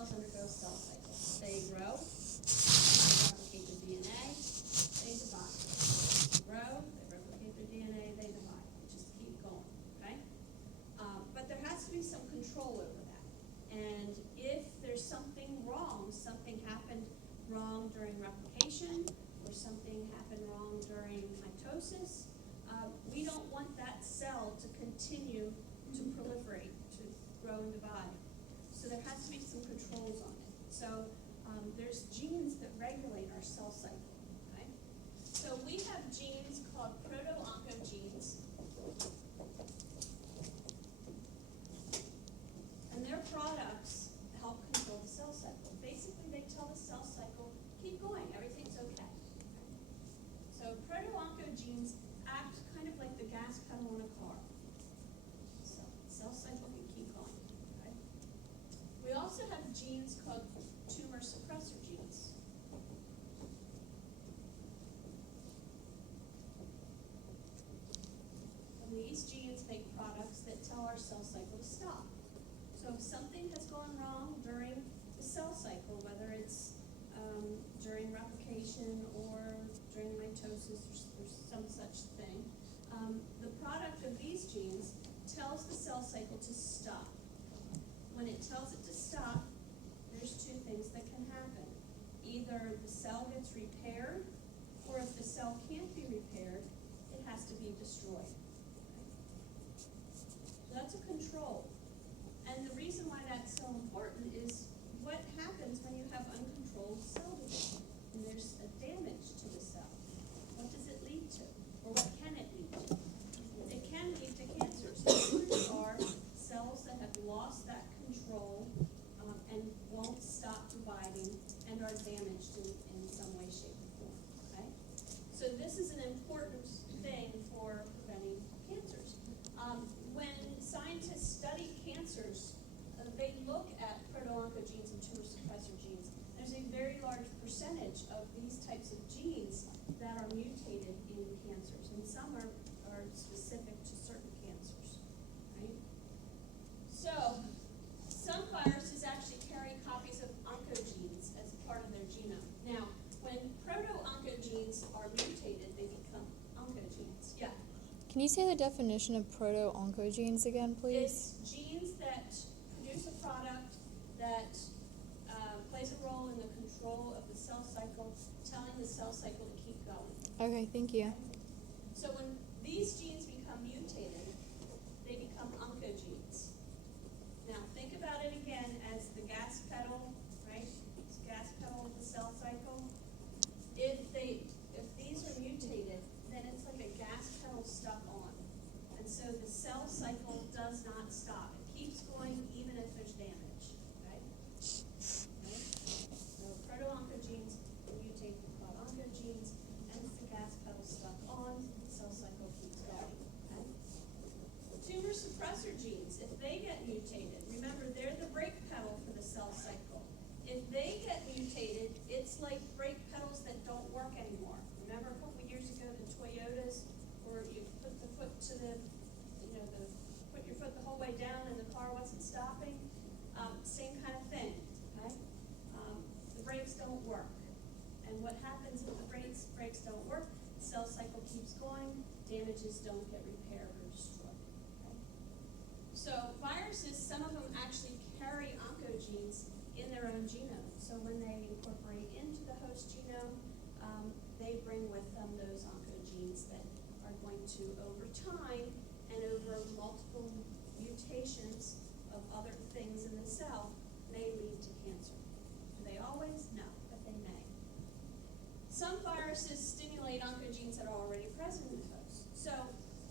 cells undergo a cell cycle. They grow, they replicate their DNA, they divide. They grow, they replicate their DNA, they divide. They just keep going, okay? But there has to be some control over that. And if there's something wrong, something happened wrong during replication, or something happened wrong during mitosis, we don't want that cell to continue to proliferate, to grow and divide. So there has to be some controls on it. So there's genes that regulate our cell cycle, okay? So we have genes called proto-oncogenes, and their products help control the cell cycle. Basically, they tell the cell cycle, keep going, everything's okay. So proto-oncogenes act kind of like the gas pedal on a car. So cell cycle can keep going. Okay? We also have genes called tumor suppressor genes. And these genes make products that tell our cell cycle to stop. So if something has gone wrong during the cell cycle, whether it's during replication or during mitosis or some such thing, the product of these genes tells the cell cycle to stop. When it tells it to stop, there's two things that can happen. Either the cell gets repaired, or if the cell can't be repaired, it has to be destroyed. Okay? So that's a control. And the reason why that's so important is what happens when you have uncontrolled cell division and there's a damage to the cell. What does it lead to? Or what can it lead to? It can lead to cancers. Cancers are cells that have lost that control and won't stop dividing and are damaged in some way, shape, or form. Okay? So this is an important thing for preventing cancers. When scientists study cancers, they look at proto-oncogenes and tumor suppressor genes. There's a very large percentage of these types of genes that are mutated in cancers, and some are specific to certain cancers, right? So, some viruses actually carry copies of oncogenes as part of their genome. Now, when proto-oncogenes are mutated, they become oncogenes. Yeah? Can you say the definition of proto-oncogenes again, please? It's genes that produce a product that plays a role in the control of the cell cycle, telling the cell cycle to keep going. Okay, thank you. So when these genes become mutated, they become oncogenes. Now think about it again as the gas pedal, right? It's gas pedal of the cell cycle. If these are mutated, then it's like a gas pedal stuck on. And so the cell cycle does not stop. It keeps going even if there's damage. Okay? Right? So proto-oncogenes mutate called oncogenes, and it's the gas pedal stuck on. The cell cycle keeps going. Okay? Tumor suppressor genes, if they get mutated, remember they're the brake pedal for the cell cycle. If they get mutated, it's like brake pedals that don't work anymore. Remember a couple years ago the Toyotas, where you put the foot to put your foot the whole way down and the car wasn't stopping? Same kind of thing, okay? The brakes don't work. And what happens if the brakes don't work? The cell cycle keeps going, damages don't get repaired or destroyed. Okay? So viruses, some of them actually carry oncogenes in their own genome. So when they incorporate into the host genome, they bring with them those oncogenes that are going to, over time and over multiple mutations of other things in the cell, may lead to cancer. Do they always? No, but they may. Some viruses stimulate oncogenes that are already present in the host. So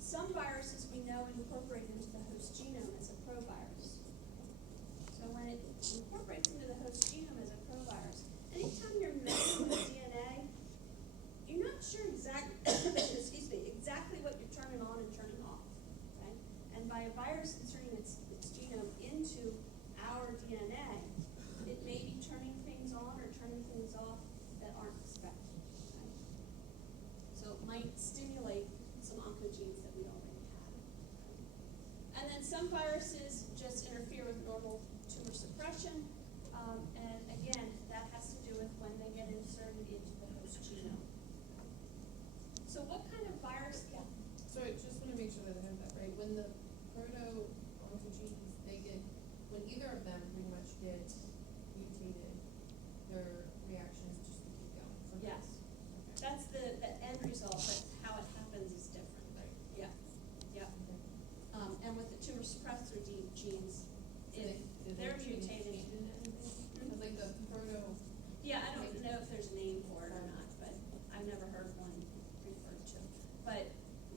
some viruses we know incorporate into the host genome as a provirus. So when it incorporates into the host genome as a provirus, anytime you're messing with DNA, you're not sure exactly what you're turning on and turning off. Okay? And by a virus inserting its genome into our DNA, it may be turning things on or turning things off that aren't expected. Okay? So it might stimulate some oncogenes that we already have. Okay? And then some viruses just interfere with normal tumor suppression. And again, that has to do with when they get inserted into the host genome. So what kind of virus, yeah, So I just wanna make sure that I have that right, when the proto-oncogenes, when either of them pretty much get mutated, their reactions just keep going from there. yes. Okay. That's the end result, but how it happens is different. Right. Yeah, yeah. Okay. And with the tumor suppressor genes, So if did they're they change mutated. in anything? 'Cause like the proto, Yeah, I don't know if there's a name for it or not, but I've never heard one referred to. But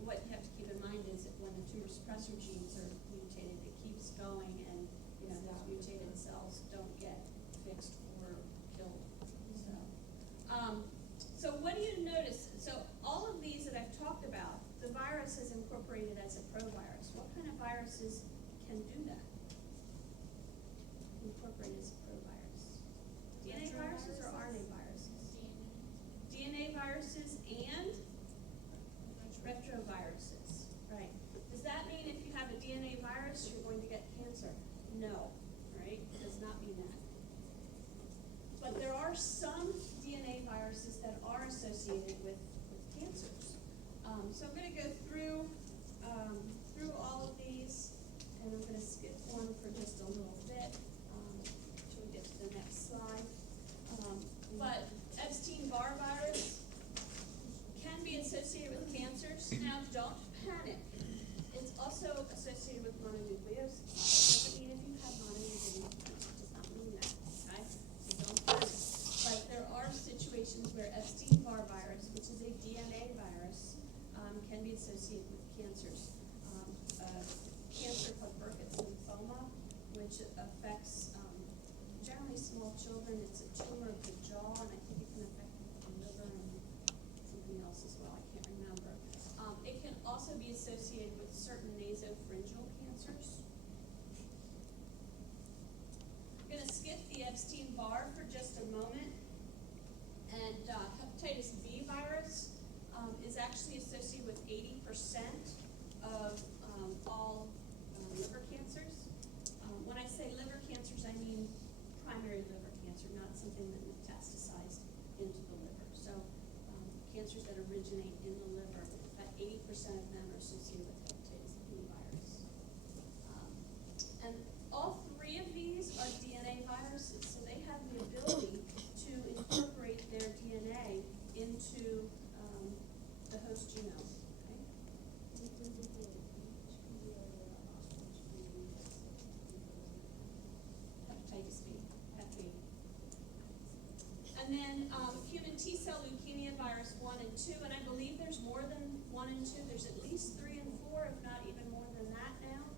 what you have to keep in mind is that when the tumor suppressor genes are mutated, it keeps going and, you know, those mutated cells don't get fixed or killed, so. So what do you notice? So all of these that I've talked about, the virus is incorporated as a provirus. What kind of viruses can do that? Incorporate as a provirus. DNA viruses or RNA viruses? DNA viruses and retroviruses, right. Does that mean if you have a DNA virus, you're going to get cancer? No, right? It does not mean that. But there are some DNA viruses that are associated with cancers. So I'm going to go through all of these, and I'm going to skip one for just a little bit until we get to the next slide. But Epstein-Barr virus can be associated with cancers. Now, don't panic. It's also associated with mononucleosis. It doesn't mean if you have mononucleosis, it does not mean that, okay? So don't panic. But there are situations where Epstein-Barr virus, which is a DNA virus, can be associated with cancers. Cancer called Burkitt's lymphoma, which affects generally small children. It's a tumor of the jaw, and I think it can affect the liver and something else as well. I can't remember. It can also be associated with certain nasopharyngeal cancers. I'm going to skip the Epstein-Barr for just a moment. And hepatitis B virus is actually associated with 80% of all liver cancers. When I say liver cancers, I mean primary liver cancer, not something that metastasized into the liver. So cancers that originate in the liver, about 80% of them are associated with hepatitis B virus. And all three of these are DNA viruses, so they have the ability to incorporate their DNA into the host genome. Okay? Hepatitis B, Hep B. And then human T-cell leukemia virus 1 and 2, and I believe there's more than 1 and 2. There's at least 3 and 4, if not even more than that now.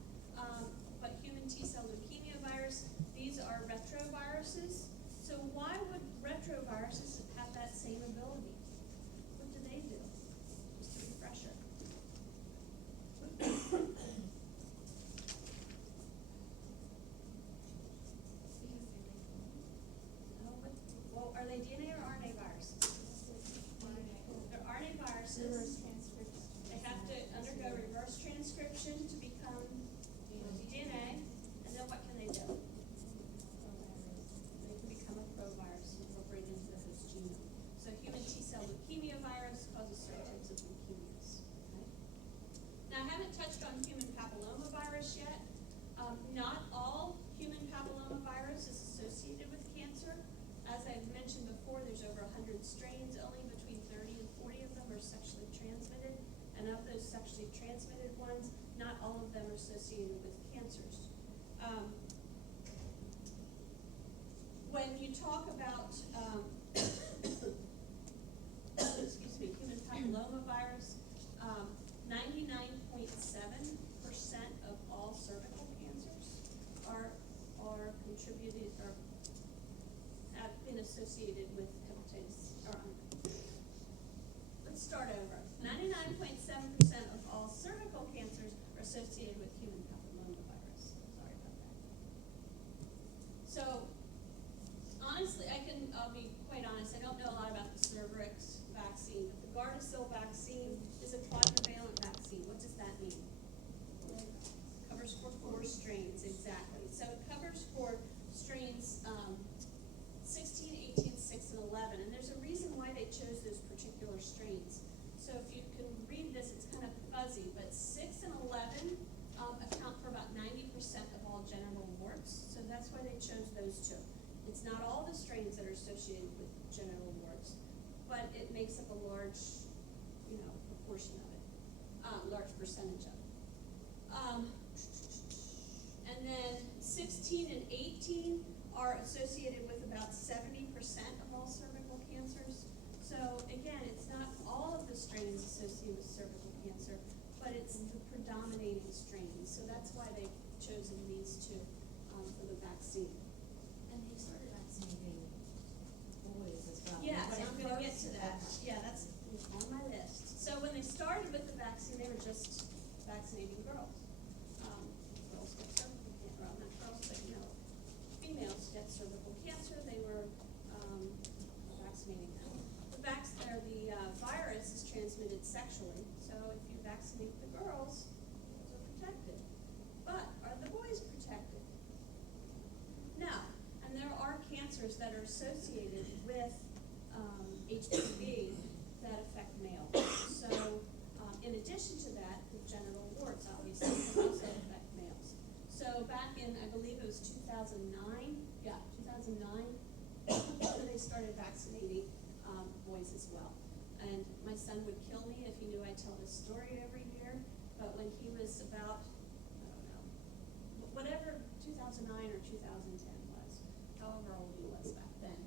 But human T-cell leukemia virus, these are retroviruses. So why would retroviruses have that same ability? What do they do? Just a refresher. Well, are they DNA or RNA viruses? They're RNA viruses. They have to undergo reverse transcription to become DNA, and then what can they do? They can become a provirus incorporated into the host genome. So human T-cell leukemia virus causes certain types of leukemias. Okay? Now I haven't touched on human papillomavirus yet. Not all human papillomavirus is associated with cancer. As I've mentioned before, there's over 100 strains. Only between 30 and 40 of them are sexually transmitted. And of those sexually transmitted ones, not all of them are associated with cancers. When you talk about, excuse me, human papillomavirus, 99.7% of all cervical cancers are contributed or have been associated with hepatitis. Let's start over. 99.7% of all cervical cancers are associated with human papillomavirus. Sorry about that. So, honestly, I'll be quite honest, I don't know a lot about the Cervarix vaccine, but the Gardasil vaccine is a quadrivalent vaccine. What does that mean? Covers for 4 strains, exactly. So it covers for strains those two. It's not all the strains that are associated with genital warts, but it makes up a large, proportion of it, large percentage of it. And then 16 and 18 are associated with about 70% of all cervical cancers. So again, it's not all of the strains associated with cervical cancer, but it's the predominating strains. So that's why they've chosen these two for the vaccine. And they started vaccinating boys as well. Yes, But I'm at gonna get first- to that. Yeah, that's on my list. So when they started with the vaccine, they were just vaccinating girls. Girls get cervical cancer, well, not girls, but females get cervical cancer. They were vaccinating them. The virus is transmitted sexually, so if you vaccinate the girls, those are protected. But are the boys protected? No, and there are cancers that are associated with HPV that affect males. So, in addition to that, the genital warts obviously can also affect males. So back in, I believe it was 2009, they started vaccinating boys as well. And my son would kill me if he knew I tell this story every year, but when he was about, I don't know, whatever 2009 or 2010 was, however old he was back then,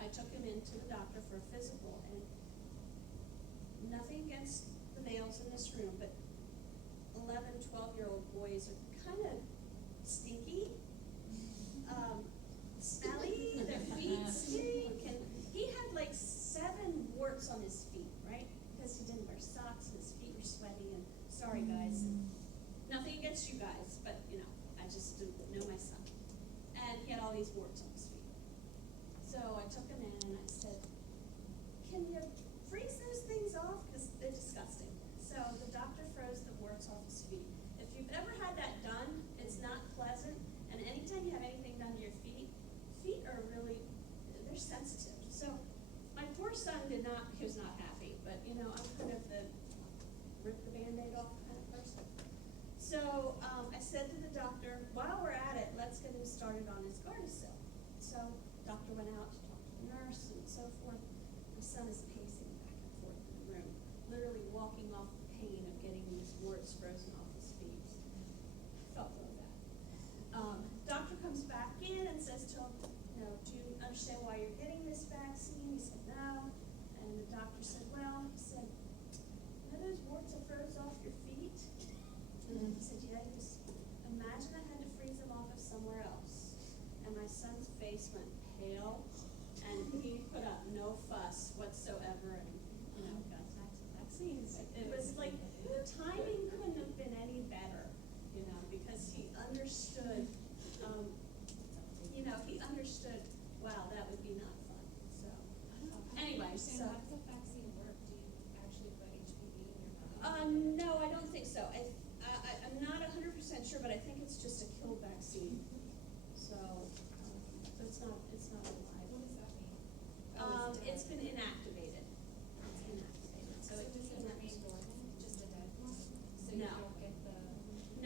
I took him into the doctor for a physical, and nothing against the males in this room, but 11, 12-year-old boys are kind of stinky, smelly, their feet stink, and he had like 7 warts on his feet, right? Because he didn't wear socks and his feet were sweaty, and sorry guys, nothing against you guys, but I just didn't know my son. And he had all these warts on his feet. So I took him in and I said, can you freeze those things off? Because they're disgusting. So the doctor froze the warts off his feet. If you've ever had that done, it's not pleasant. And anytime you have anything done to your feet are really, they're sensitive. So my poor son he was not happy, but I'm kind of the rip the Band-Aid off kind of person. So I said to the doctor, while we're at it, let's get him started on his Gardasil. So doctor went out to talk to the nurse and so forth. My son is pacing back and forth in the room, literally walking off the pain of getting these warts frozen off his feet. I felt really bad. Doctor comes back in and says to him, do you understand why you're getting this vaccine? He said, no. And the doctor said, well, he said, those warts are froze off your feet? And he said, yeah, just imagine I had to freeze them off of somewhere else. And my son's face went pale, and he put up no fuss whatsoever, and got vaccines. It was like the timing couldn't have been any better, because he understood. He understood. Wow, that would be not fun. So anyway, so. How does the vaccine work? Do you actually put HPV in your body? No, I don't think so. I'm not 100% sure, but I think it's just a kill vaccine. So it's not a live. What does that mean? It's been inactivated. It's inactivated. So it does just it remain dormant? Just a dead one? So you No. don't get the.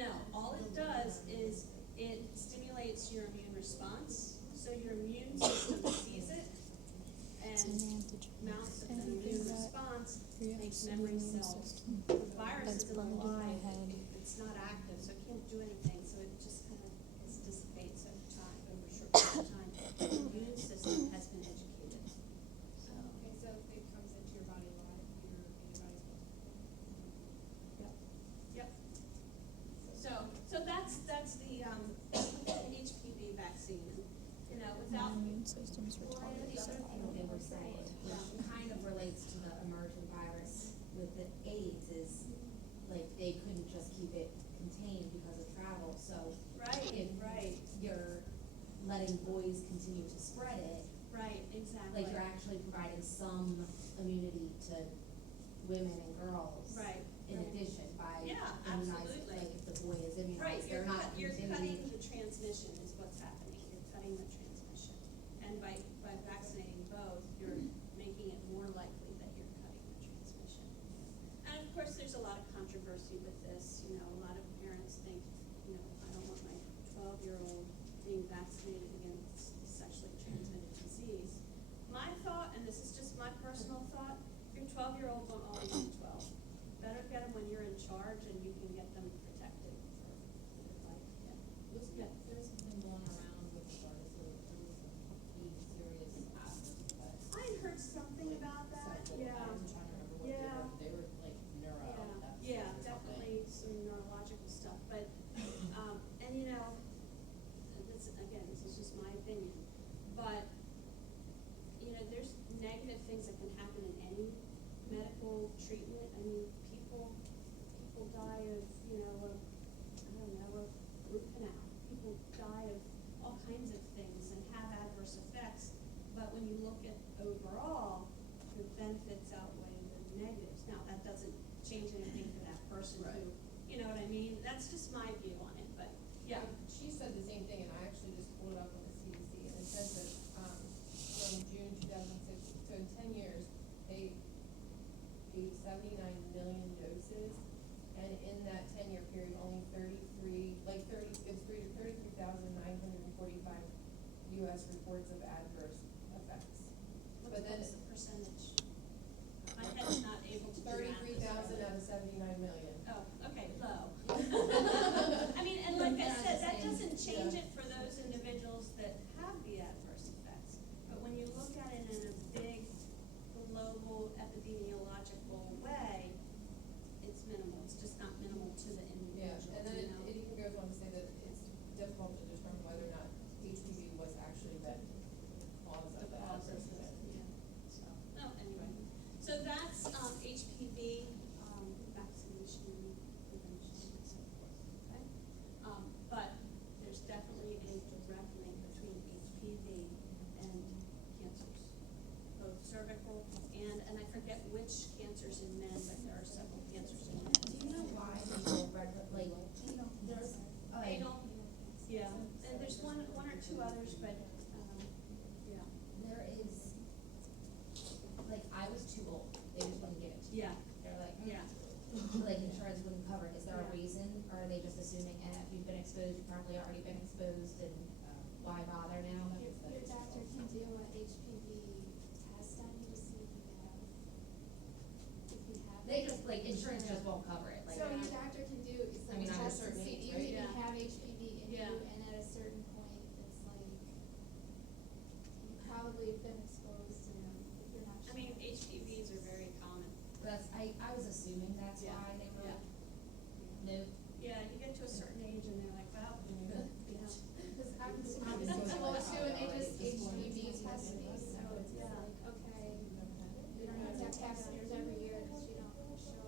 No, all it does is it stimulates your immune response. So your immune system sees it It's an and antigen. mounts an Anything immune that response, reacts makes to the memory immune cells. system. The virus That's isn't burned in my alive, head. it's not active, so it can't do anything, so it just kind of dissipates over time, over a short period of time. The immune system has been educated. So, Okay, so if it comes into your body live, your antibodies will. yep. So that's the HPV vaccine. My Without immune system's Well, I know retarded, the so other I thing don't they know were what saying, that which kind of relates to the emerging virus with the AIDS, is like they couldn't just keep it contained because of travel. So Right, if right, you're letting boys continue to spread it, right, exactly. like you're actually providing some immunity to women and girls. Right, In right. addition, by Yeah, immunizing, absolutely. like if the boy is Right, immunized, they're not you're continuing. cutting the transmission is what's happening, you're cutting the transmission. And by vaccinating both, you're making it more likely that you're cutting the transmission. And of course, there's a lot of controversy with this, a lot of parents think, I don't want my 12-year-old being vaccinated against change it for those individuals that have the adverse effects. But when you look at it in a big, global, epidemiological way, it's minimal. It's just not minimal to the Yeah, individual, and then you know? it even goes on to say that it's difficult to determine whether or not HPV was actually the cause of The that. causes of, yeah, so, no, anyway. So that's, HPV, vaccination, prevention, and so forth, okay? But there's definitely a direct link between HPV and cancers, both cervical and I forget which cancers in men, but there are several cancers in men. Do you know why people like, there's, They don't, yeah, and there's one or two others, but, yeah, there is, like, I was too old, they just wouldn't give it to me. yeah, They're like, yeah. like insurance wouldn't cover it, is there a Yeah. reason, or are they just assuming, if you've been exposed, you've probably already been exposed, and why bother now? Your doctor can do a HPV test on you to see if you have They it. just, like, insurance just won't cover it, like. So your doctor can do, it's I like mean, a under test to certain see, age, you right? even Yeah. have HPV in Yeah. you, and at a certain point, it's like, you probably have been exposed, and if you're not I sure. mean, HPVs are very common. That's, I was assuming that's Yeah. why they were, Yeah. no, Yeah, you get to a certain age and they're like, well, you know, Because I'm too old too, and they just HPV test me, so it's Yeah. like, okay, you don't have to have pap smears every year, because you don't show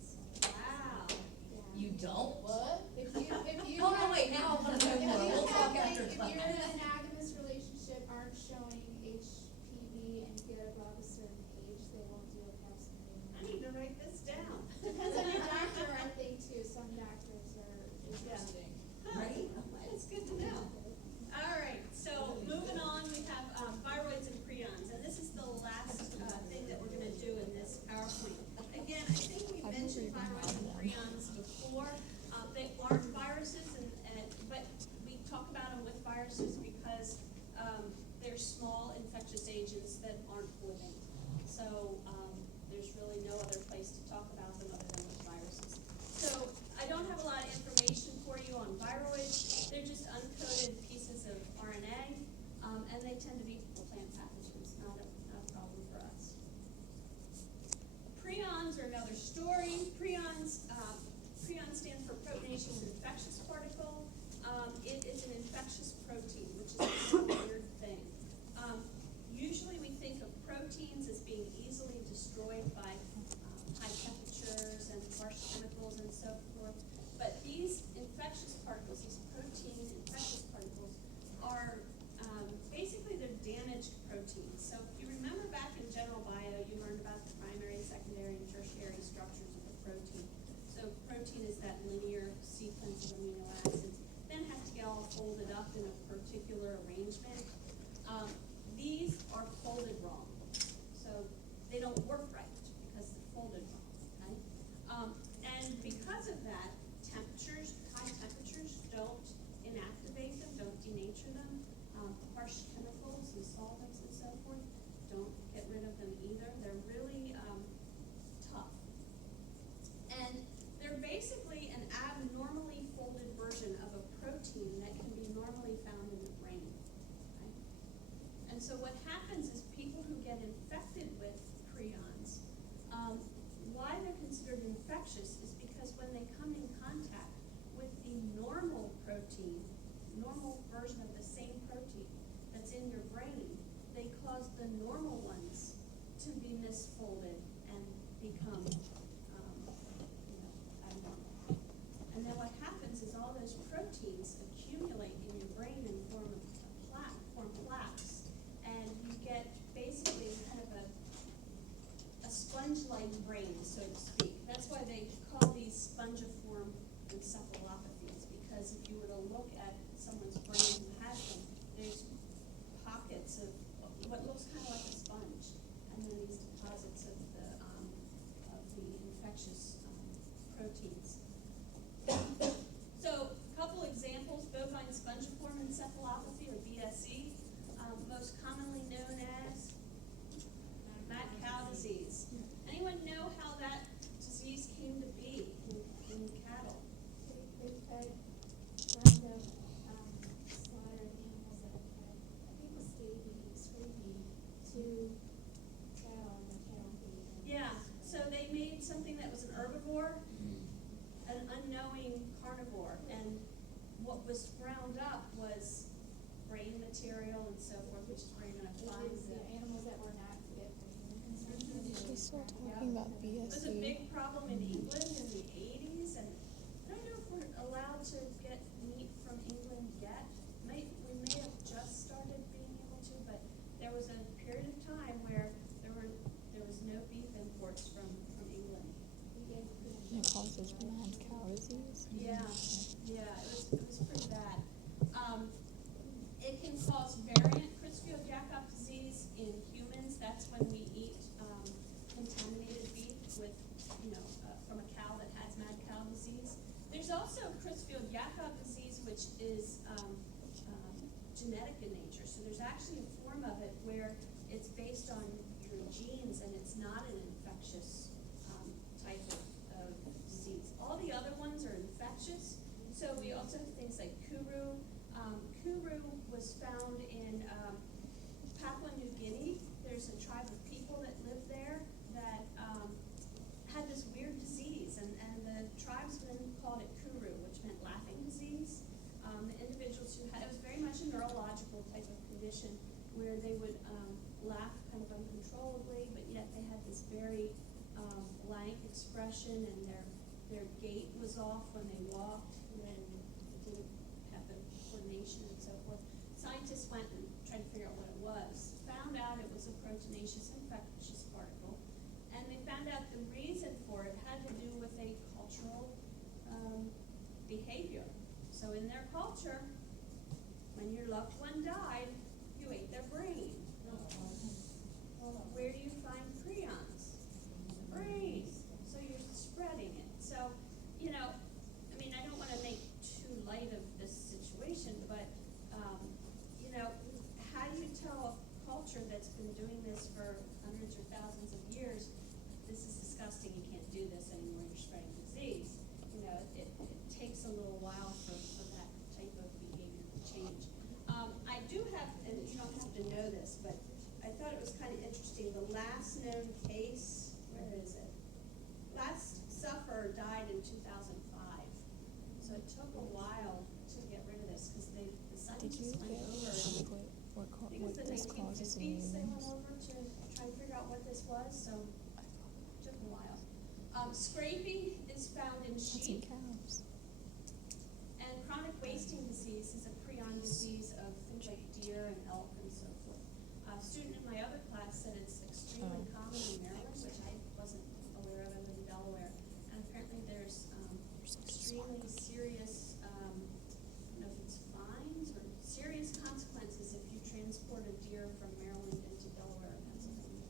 so, wow. yeah. you don't? What? If you Oh, no, have- wait, now I wanna know If more, you we'll talk have, like, after if class. you're in a monogamous relationship, aren't showing HPV and get above a certain age, they won't do a pap smear. I need to write this down. Depends on your doctor, I think, too, some doctors are. Interesting. Huh, Right? It's good to know. All right, so moving on, we have thyroids and prions, and this is the last thing that we're gonna do in this PowerPoint. Again, I think we mentioned thyroids and prions before. They aren't viruses, but we talk about them with viruses because they're small infectious agents that aren't living. So there's really no other place to talk about them other than with viruses. So I don't have a lot of information for you on viroids. They're just uncoded pieces of RNA, and they tend to be plant pathogens, not a problem for us. Prions are another story. Prions stand for proteinaceous infectious particle. It is an infectious protein, which is a kind of weird thing. Usually we think of proteins as being easily destroyed by high temperatures and harsh chemicals and so forth. But these infectious particles, these protein infectious particles, are basically they're damaged proteins. So if you remember back in general bio, you learned about the primary, secondary, and tertiary structures of a protein. So protein is that linear sequence of amino acids, then has to get all folded up in a particular arrangement. These are folded wrong, so they don't work right because they're folded wrong, okay? And because of that, high temperatures don't inactivate them, don't denature them. Harsh chemicals and solvents and so forth don't get rid of them either. They're really tough. And they're basically an abnormally folded version of a protein that can be normally found in the brain. Okay? And so what happens is people who get infected with prions, why they're considered infectious is because when they come in contact with the normal protein, normal version of the same protein that's in your brain, they cause the normal ones to be misfolded and become, abnormal. And then what happens is all those proteins accumulate in your brain and form plaques, and you get basically kind of a sponge-like brain, so to speak. That's why they call these spongiform encephalopathies, because if you were to look at someone's brain who has them, there's pockets of what looks kind of like a sponge, and then these deposits of the what was ground up was brain material and so forth, which is where you're gonna It find was the. animals that were not fit for humans. She's still talking about It was a BSC. big problem in England in the eighties, and I don't know if we're allowed to get meat from England yet. We may have just started being able to, but there was a period of time where there was no beef imports from England. It causes mad cow disease. Yeah, it was pretty bad. It can cause variant Creutzfeldt-Jakob disease in humans. That's when we eat contaminated beef with, from a cow that has mad cow disease. There's also Creutzfeldt-Jakob disease, which is genetic in nature. So there's actually a form of it where it's based on your genes, and it's not an infectious type of disease. All the other ones are infectious. So we also have things like Kuru. Kuru was found in Papua New Guinea. There's a tribe of people that live there that had this weird disease, and the tribesmen called it Kuru, which meant laughing disease. The individuals who had it was very much a neurological type of condition where they would laugh kind of uncontrollably, but yet they had this very blank expression, and their gait was off when they walked, and they didn't have the coordination and so forth. Scientists went and tried to figure out what it was, found out it was a proteinaceous infectious particle, and they found out the reason for it had to do with a cultural behavior. So in their culture, when your loved one died, you ate their brain. Where do you find prions? Brain. So you're spreading it. So, I don't want to make too light of this situation, but, how do you tell a culture that's been doing this for hundreds or thousands of years, this is disgusting, you can't do this anymore, you're spreading disease? It takes a little while for that type of behavior to change. I do have, and you don't have to know this, but I thought it was kind of interesting, the last known case, where is it? Last sufferer died in 2005. So it took a while to get rid of this, because the Did scientists you went get over, what I think it was the this causes in 1950s, they went humans? over to try and figure out what this was, so it took a while. Scraping is found in That's in sheep. cows. And chronic wasting disease is a prion disease of things like deer and elk and so forth. A student in my other class said it's extremely Oh. common in Maryland, which I wasn't aware of. I live in Delaware. And apparently there's extremely serious, I don't know if it's fines or serious consequences if you transport a deer from Maryland into Delaware or Pennsylvania,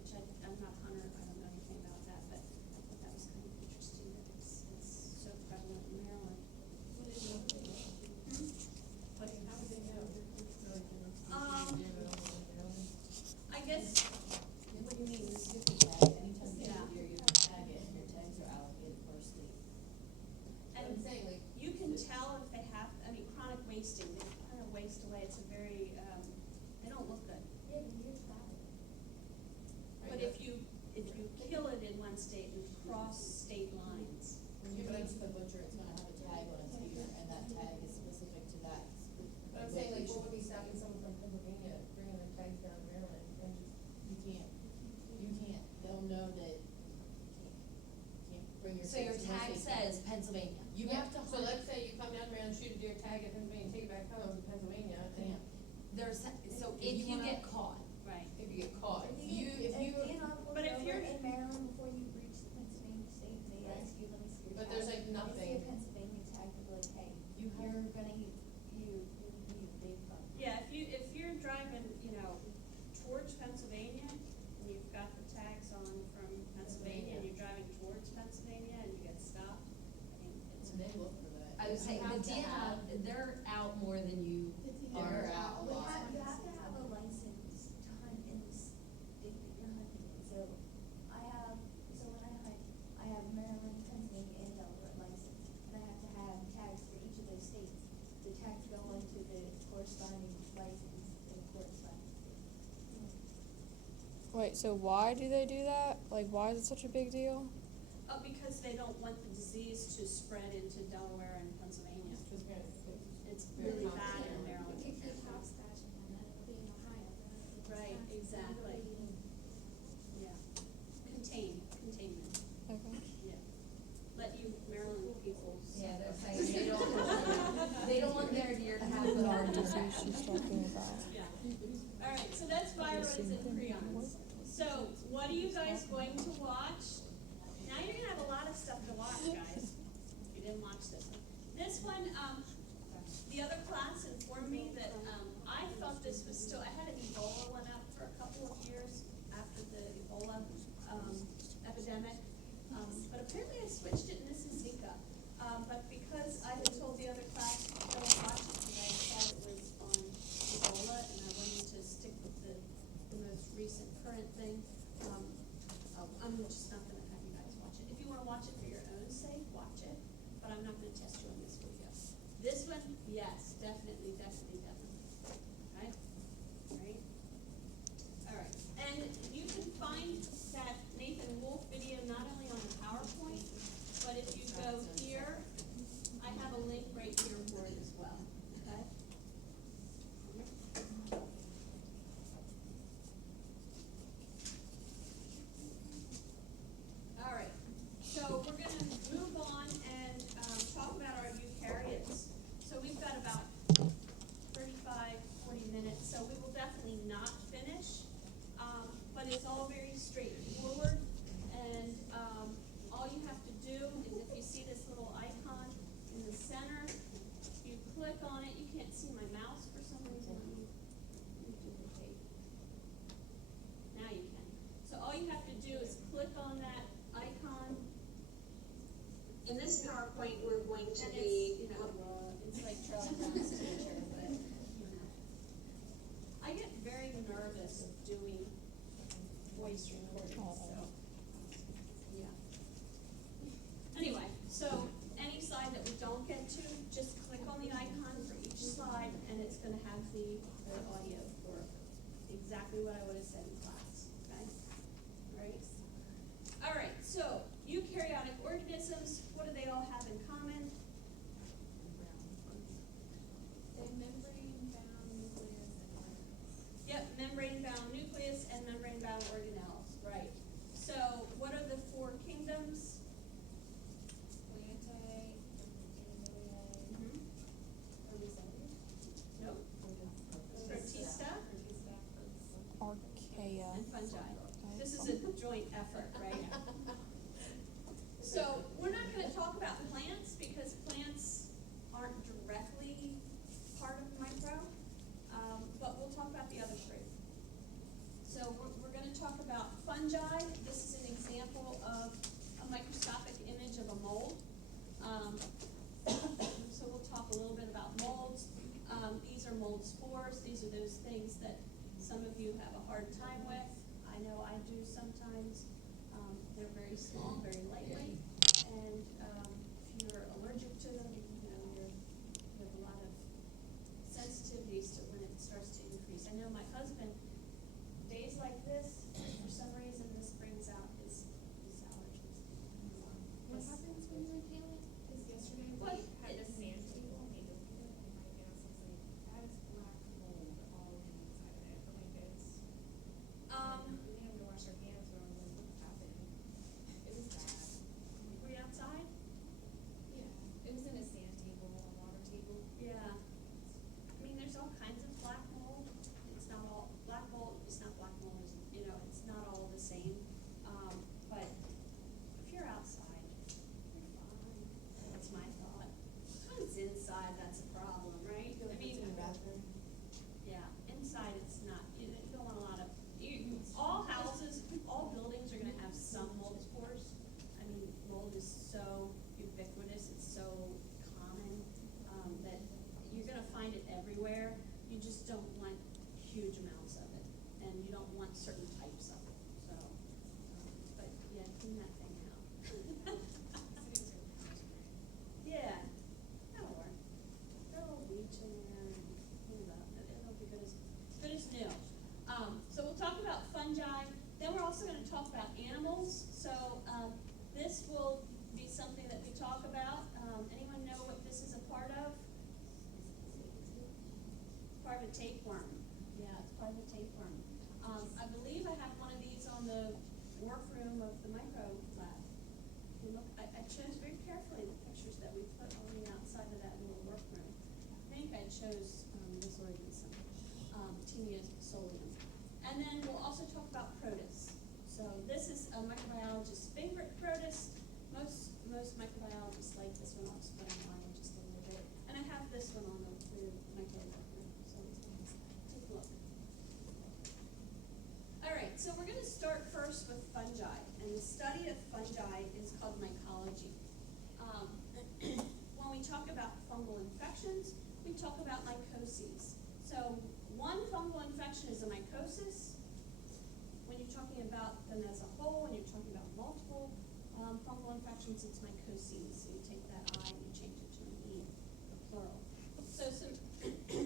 which I'm not a hunter, I don't know anything about that, but I thought that was kind of interesting that it's so prevalent in Maryland. I guess, what do you mean? Yeah. And I'm saying, like, you can tell if they have, chronic wasting, they kind of waste away, it's a very, they don't look good. But if you kill it in one state and cross state lines, when you bring to the butcher, it's gonna have a tag on its ear, and that tag is specific to that. But I'm saying, like, what would be stopping someone from Pennsylvania bringing their tags down to Maryland, and just, you can't, they'll know that you can't bring your tags. So your tag unless they- says Pennsylvania. You Yeah, have to so hunt. let's say you come down to Maryland, shoot a deer, tag it Pennsylvania, take it back home to Pennsylvania, and There's, so If if you you wanna- get caught, right? if you get caught, But if you're- in Maryland before you reach the Pennsylvania state, they Right. ask you, let me see your But tag. there's, like, They see a nothing. Pennsylvania tag, they'll be like, hey, You you're have- gonna eat, you big fuck. Yeah, if you're driving, towards Pennsylvania, and you've got the tags on from Pennsylvania, and you're driving towards Pennsylvania, and you get stopped, I think it's. And they look for that. I would say You have the to DNR, have- they're out more than you are. They're out a You lot. have to have a license to hunt in the state that you're hunting in, so when I hunt, I have Maryland, Pennsylvania, and Delaware license, and I have to have tags for each of those states. The tags go into the corresponding license in the corresponding state. Wait, so why do they do that? Like, why is it such a big deal? Because they don't want the disease to spread into Delaware and Pennsylvania. Because apparently, she's talking about. Yeah. All right, so that's viroids and prions. So what are you guys going to watch? Now you're gonna have a lot of stuff to watch, guys. If you didn't watch this one. This one, the other class informed me that I thought this was still. I had an Ebola one up for a couple of years after the Ebola epidemic, but apparently I switched it, and this is Zika. But because I had told the other class don't watch it because I thought it was on Ebola, and I wanted to stick with the most recent current thing, I'm just not going to have you guys watch it. If you want to watch it for your own sake, watch it, but I'm not going to test you on this video. This one, yes, definitely. Right? Right? All right. And you can find that Nathan Wolf video not only on the PowerPoint, but if you go here, I have a link right here for it as well. Okay? All right. So we're going to move on and talk about our eukaryotes. So we've got about 35, 40 minutes, so we will definitely not finish. But it's all very straightforward, and all you have to do is if you see this little icon in the center, you click on it. You can't see my mouse for some reason. Let me duplicate. Now you can. So all you have to do is click on that icon. In this PowerPoint, we're going to And be, it's like Charlie Brown's teacher, but I get very nervous of doing voice recordings, so yeah. Anyway, so any slide that we don't get to, just click on the icon for each slide, and it's going to have the audio for exactly what I would have said in class. Okay, all right. So eukaryotic organisms, what do they all have in common? The membrane-bound nucleus and organelles. Yep, membrane-bound nucleus and membrane-bound organelles, right. So what are the four kingdoms? Plantae, Animalia, Protozoa. Nope. Protista Archaea. and fungi. This is a joint effort, right? So we're not going to talk about plants because plants aren't directly part of micro, but we'll talk about the other three. So we're going to talk about fungi. This is an example of a microscopic image of a mold. So we'll talk a little bit about molds. These are mold spores. These are those things that some of you have a hard time with. I know I do sometimes. They're very small, very lightweight, and if you're allergic to them, you have a lot of sensitivities to when it starts to increase. I know my husband, days like this, for some reason, this brings out his allergies. What happens when you're inhaling? Because yesterday What? we had a sand table and they opened it and my gas was like, that is black mold all inside of it. For my kids. We didn't have to wash our hands, so I was like, what happened? It was bad. Were you outside? Yeah. It was in a sand table, a water table. Yeah. I mean, there's all kinds of black mold. It's not all black mold. It's not black mold. It's not all the same. But if you're outside, you're fine. That's my thought. When it's inside, that's a problem, right? I mean, yeah, inside it's not. You don't want a lot of. All houses, all buildings are going to have some mold spores. I mean, mold is so ubiquitous. It's so common that you're going to find it everywhere. You just don't want huge amounts of it, and you don't want certain types of it. So, but yeah, clean that thing out. Yeah, that'll work. Throw a little bleach in there and clean it up. It'll be good as new. So we'll talk about fungi. Then we're also going to talk about animals. So this will be something that we talk about. Anyone know what this is a part of? Part of a tapeworm. Yeah, it's part of a tapeworm. I believe I have one of these on the workroom of the micro lab. If you look, I chose very carefully the pictures that we put on the outside of that little workroom. I think I chose this organism. Actinia solium. And then we'll also talk about protists. So this is a microbiologist's favorite protist. Most microbiologists like this one. I'll explain why in just a little bit. And I have this one on the microbiome. So take a look. All right, so we're going to start first with fungi, and the study of fungi is called mycology. When we talk about fungal infections, we talk about mycoses. So one fungal infection is a mycosis. When you're talking about them as a whole, when you're talking about multiple fungal infections, it's mycoses. So you take that I and you change it to an E, the plural. So some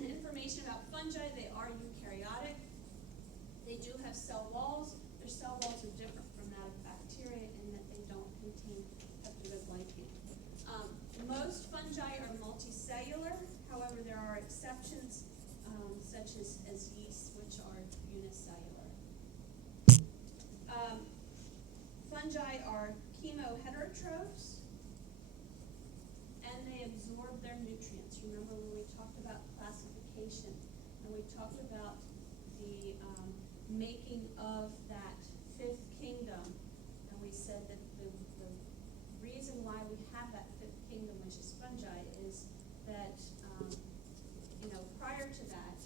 information about fungi: they are eukaryotic. They do have cell walls. Their cell walls are different from that of bacteria in that they don't contain peptidoglycan. Most fungi are multicellular. However, there are exceptions, such as yeast, which are unicellular. Fungi are chemoheterotrophs, and they absorb their nutrients. Remember when we talked about classification, and we talked about the making of that fifth kingdom, and we said that the reason why we have that fifth kingdom, which is fungi, is that prior to that,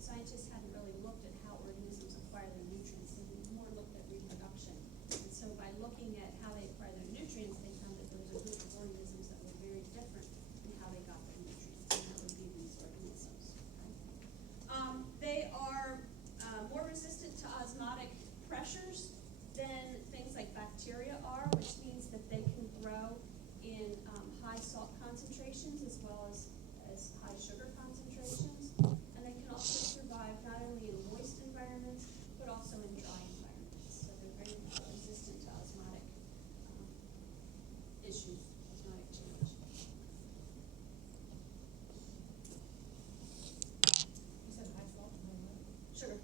scientists hadn't really looked at how organisms acquire their nutrients. They more looked at reproduction. And so by looking at how they acquire their nutrients, they found that there was a group of organisms that were very different in how they got their nutrients, and that would be these organisms. Okay? They are more resistant to osmotic pressures than things like bacteria are, which means that they can grow in high salt concentrations as well as high sugar concentrations. And they can also survive not only in moist environments, but also in dry environments. So they're very resistant to osmotic issues, osmotic change. You said high salt and high what? Sugar.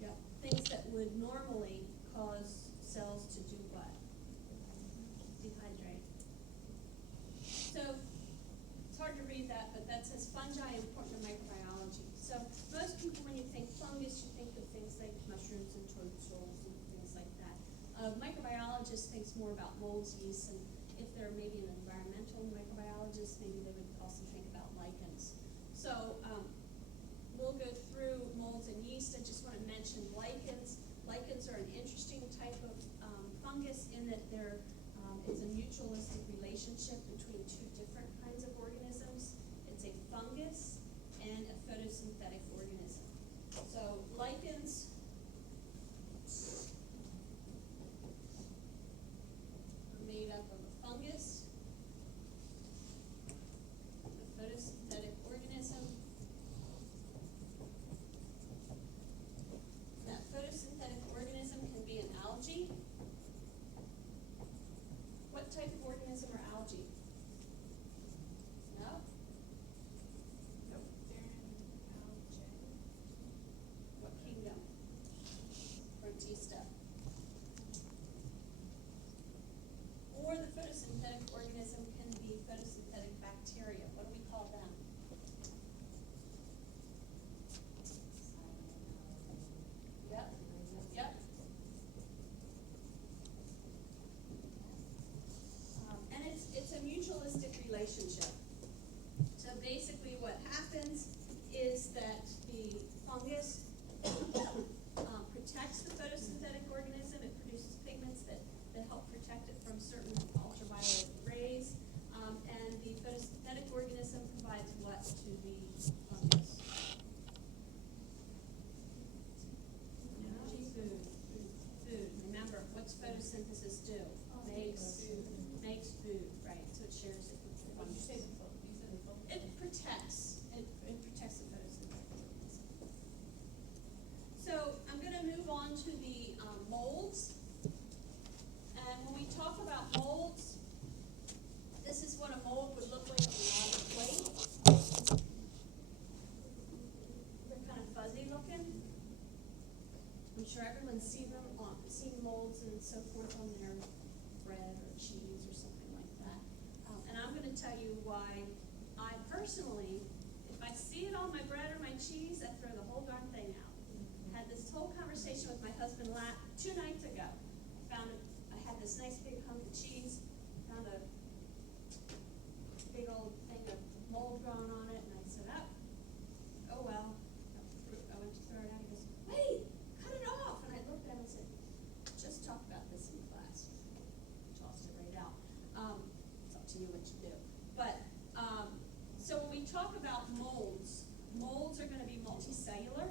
Yep. Things that would normally cause cells to do what? Dehydrate. So it's hard to read that, but that says fungi important in microbiology. So most people, when you think fungus, you think of things like mushrooms and toadstools and things like that. Microbiologist thinks more about molds, yeasts, and if they're maybe an environmental microbiologist, maybe they would also think about lichens. So we'll go through molds and yeast. I just want to mention lichens. Lichens are an interesting type of fungus in that there is a mutualistic relationship between two different kinds of organisms. It's a fungus and a photosynthetic organism. So lichens are made up of a fungus, a photosynthetic organism. That photosynthetic organism can be an algae. What type of organism are algae? No? Nope. They're an algae. What kingdom? Protista. Or the photosynthetic organism can be photosynthetic bacteria. What do we call them? Yep. Yep. And it's a mutualistic relationship. So basically what happens is that the fungus protects the photosynthetic organism. It produces pigments that help protect it from certain ultraviolet rays. And the photosynthetic organism provides what to the fungus? Energy, food. Remember, what's photosynthesis do? Makes food, right? So it shares it with the What did you say? fungus. You said the focus. It protects the photosynthetic organism. So I'm going to move on to the molds. And when we talk about molds, this is what a mold would look like on a plate. They're kind of fuzzy looking. I'm sure everyone's seen molds and so forth on their bread or cheese or something like that. And I'm going to tell you why I personally, if I see it on my bread or my cheese, I throw the whole darn thing out. Had this whole conversation with my husband 2 nights ago. I had this nice big hunk of cheese, found a big old thing of mold growing on it, and I said, oh well. I went to throw it out, he goes, wait, cut it off. And I looked at him and said, just talk about this in class. Tossed it right out. It's up to you what you do. But, so when we talk about molds are gonna be multicellular,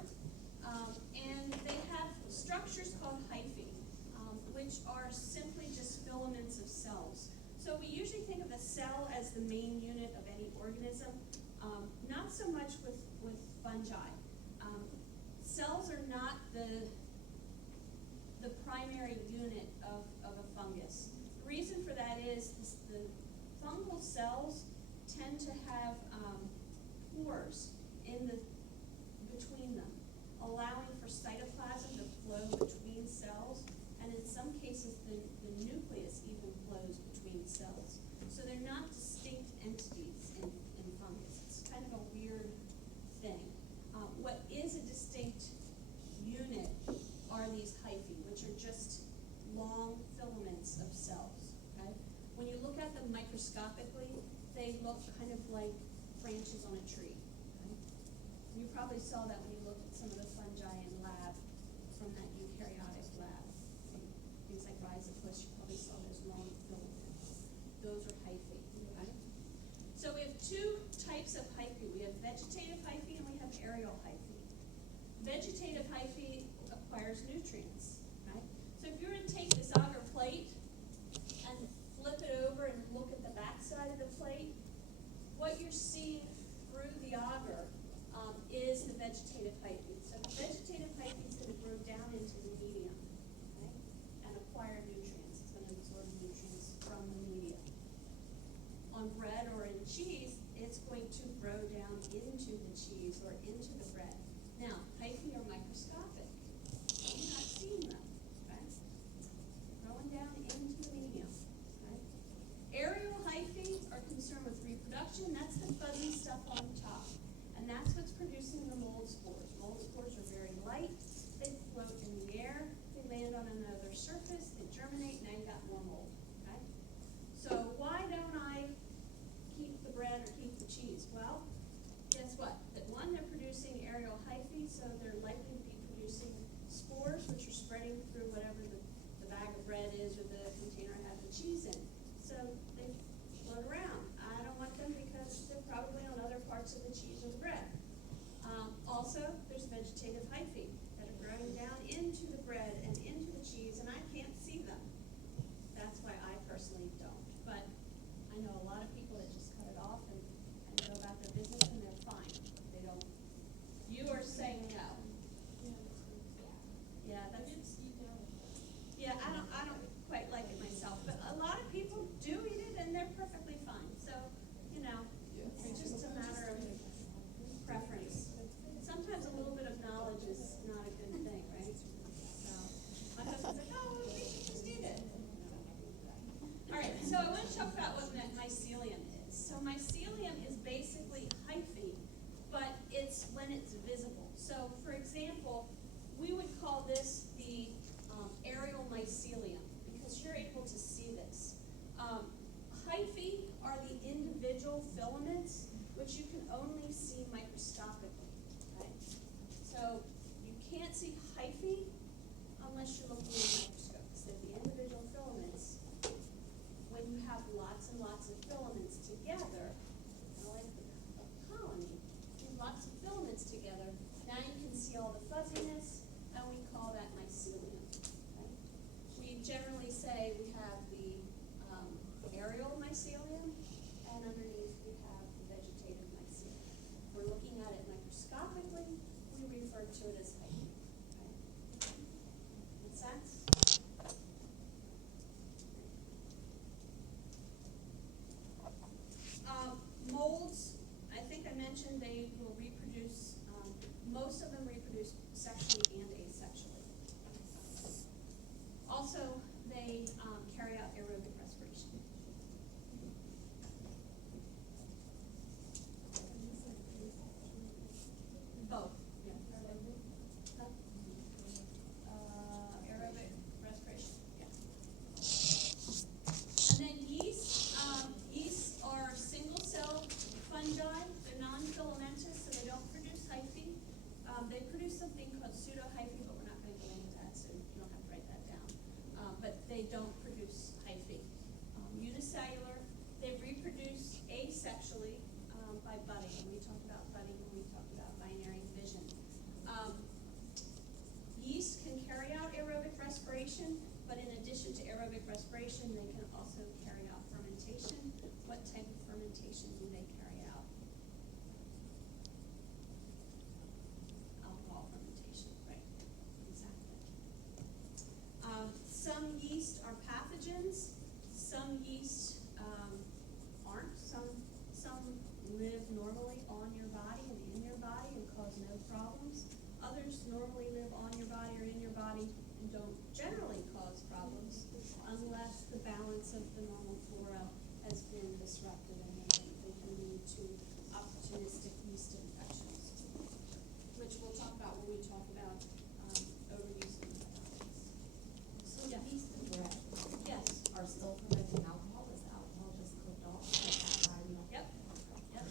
and they have structures called hyphae, which are simply just filaments of cells. So we usually think of a cell as the main unit of any organism, not so much with fungi. Cells are not the primary unit of a fungus. The reason for that is the fungal cells tend to have pores between them, allowing for cytoplasm to flow between cells, and in some cases the nucleus even flows between cells. So they're not distinct entities in fungus. It's kind of a weird thing. What is a distinct unit are these hyphae, which are just long filaments of cells. Okay? When you look at them microscopically, they look kind of like branches on a tree. Okay? You probably saw that when you looked at some of the fungi in lab from that eukaryotic lab. Things like rhizopus, you probably saw those long filaments. Those are hyphae. Okay? So we have 2 types of hyphae. We have vegetative hyphae and we have aerial hyphae. Vegetative hyphae acquires nutrients, right? So if you were to take this agar plate and flip it over and look at the back side of the plate, what you're seeing through the agar is the vegetative hyphae. So the vegetative hyphae is going to grow down into the medium, okay, and acquire nutrients. It's going to absorb nutrients from the medium. On bread or in cheese, it's going to grow down into the cheese or into the bread. Now, hyphae are microscopic. You're not seeing them, okay? Growing down into the medium, okay? Aerial hyphae are concerned with reproduction. That's the fuzzy stuff on top. And that's what's producing the mold spores. Mold spores are very light. They float in the air. They land on another surface. They germinate. Now you got more mold, okay? So why don't I keep the bread or keep the cheese? Well, guess what? That one, they're producing aerial hyphae, so they're likely to be producing spores, which are spreading through whatever the bag of bread is or the container has the cheese in. So they float around. I don't want them because they're probably on other parts of the cheese or the bread. Also, there's vegetative hyphae that are growing down into the bread and into the cheese, and I can't see them. That's why I personally don't. But I know a lot of people that just cut it off and go about their business and they're fine. They don't. You are saying no. Yeah, that's. Yeah, I don't quite like it myself, but a lot of people do eat it and they're perfectly fine. So, it's just a matter of preference. Sometimes a little bit of knowledge is not a good thing, right? So, my husband's like, oh, we should just eat it. All right, so I want to talk about what mycelium is. So mycelium is basically hyphae, but it's when it's visible. So, for example, we would call this the aerial mycelium because you're able to see this. Hyphae are the individual filaments which you can only see microscopically. Okay? So you can't see hyphae unless you're looking at a microscope. So the individual filaments, when you have lots and lots of filaments together, like a colony, you have lots of filaments together, now you can see all the fuzziness, and we call that mycelium. Okay? We generally say we have the aerial mycelium, and underneath we have the vegetative mycelium. If we're looking at it microscopically, we refer to it as hyphae. Okay? Make sense? filamentous, so they don't produce hyphae. They produce something called pseudohyphae, but we're not gonna go into that, so you don't have to write that down. But they don't produce hyphae. Unicellular, they reproduce asexually, by budding, and we talked about budding when we talked about binary division. Yeast can carry out aerobic respiration, but in addition to aerobic respiration, they can also carry out fermentation. What type of fermentation do they carry out? Alcohol fermentation, right? Exactly. Some yeast are pathogens. Some yeast aren't. Some live normally on your body and in your body and cause no problems. Others normally live on your body or in your body and don't generally cause problems unless the balance of the normal flora has been disrupted, and then they can lead to opportunistic yeast infections, which we'll talk about when we talk about overuse of antibiotics. So Yeah. yeast and bread Yes. are still fermenting alcohol, is the alcohol just cooked off? Like that's why we don't. Yep. Yep.